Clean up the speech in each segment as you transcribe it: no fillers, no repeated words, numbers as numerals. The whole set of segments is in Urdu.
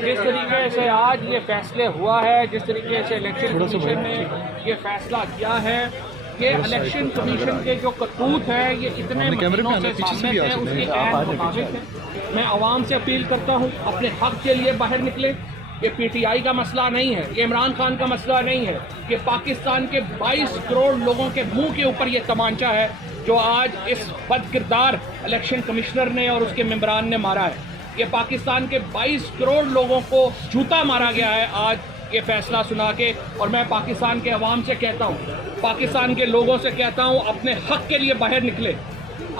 جس طریقے سے آج یہ فیصلے ہوا ہے، جس طریقے سے الیکشن کمیشن نے یہ فیصلہ کیا ہے، یہ الیکشن کمیشن کے جو کرتوت ہے یہ اتنے مہینوں سے سامنے تھے، اس کے عین مطابق ہے۔ میں عوام سے اپیل کرتا ہوں اپنے حق کے لیے باہر نکلیں۔ یہ پی ٹی آئی کا مسئلہ نہیں ہے، یہ عمران خان کا مسئلہ نہیں ہے، یہ پاکستان کے 22 کروڑ لوگوں کے منہ کے اوپر یہ تمانچہ ہے جو آج اس بد کردار الیکشن کمشنر نے اور اس کے ممبران نے مارا ہے۔ یہ پاکستان کے 22 کروڑ لوگوں کو جوتا مارا گیا ہے آج یہ فیصلہ سنا کے، اور میں پاکستان کے عوام سے کہتا ہوں، پاکستان کے لوگوں سے کہتا ہوں اپنے حق کے لیے باہر نکلے۔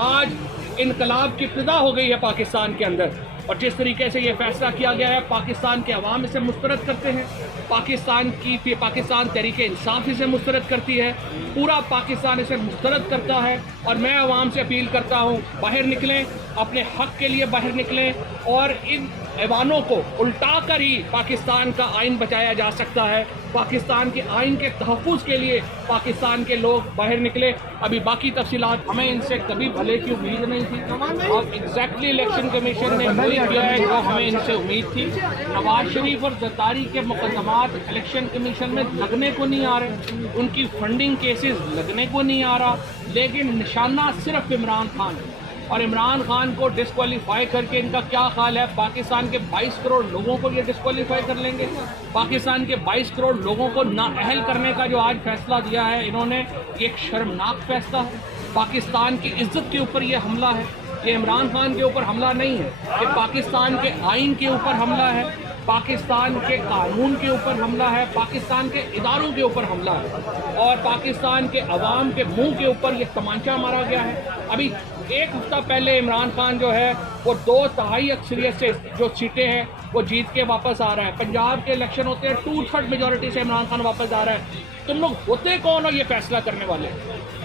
آج انقلاب کی ابتدا ہو گئی ہے پاکستان کے اندر، اور جس طریقے سے یہ فیصلہ کیا گیا ہے پاکستان کے عوام اسے مسترد کرتے ہیں، پاکستان تحریک انصاف اسے مسترد کرتی ہے، پورا پاکستان اسے مسترد کرتا ہے، اور میں عوام سے اپیل کرتا ہوں باہر نکلیں، اپنے حق کے لیے باہر نکلیں، اور ان ایوانوں کو الٹا کر ہی پاکستان کا آئین بچایا جا سکتا ہے۔ پاکستان کے آئین کے تحفظ کے لیے پاکستان کے لوگ باہر نکلے۔ ابھی باقی تفصیلات ہمیں ان سے کبھی بھلے کی امید نہیں تھی، اب ایگزیکٹلی الیکشن کمیشن نے وہی کیا ہے جو ہمیں ان سے امید تھی۔ نواز شریف اور زرداری کے مقدمات الیکشن کمیشن میں لگنے کو نہیں آ رہے، ان کی فنڈنگ کیسز لگنے کو نہیں آ رہا، لیکن نشانہ صرف عمران خان ہے، اور عمران خان کو ڈسکوالیفائی کر کے ان کا کیا خیال ہے؟ پاکستان کے 22 کروڑ لوگوں کو یہ ڈسکوالیفائی کر لیں گے؟ پاکستان کے 22 کروڑ لوگوں کو نااہل کرنے کا جو آج فیصلہ دیا ہے انہوں نے، یہ ایک شرمناک فیصلہ ہے۔ پاکستان کی عزت کے اوپر یہ حملہ ہے، یہ عمران خان کے اوپر حملہ نہیں ہے، یہ پاکستان کے آئین کے اوپر حملہ ہے، پاکستان کے قانون کے اوپر حملہ ہے، پاکستان کے اداروں کے اوپر حملہ ہے، اور پاکستان کے عوام کے منہ کے اوپر یہ تمانچہ مارا گیا ہے۔ ابھی ایک ہفتہ پہلے عمران خان جو ہے وہ 2/3 اکثریت سے جو سیٹیں ہیں وہ جیت کے واپس آ رہا ہے۔ پنجاب کے الیکشن ہوتے ہیں 2/3 میجورٹی سے عمران خان واپس آ رہا ہے۔ تم لوگ ہوتے کون ہو یہ فیصلہ کرنے والے؟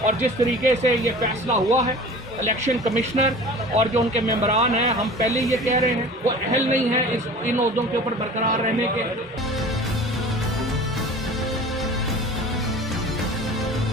اور جس طریقے سے یہ فیصلہ ہوا ہے، الیکشن کمشنر اور جو ان کے ممبران ہیں، ہم پہلے یہ کہہ رہے ہیں وہ اہل نہیں ہیں ان عہدوں کے اوپر برقرار رہنے کے۔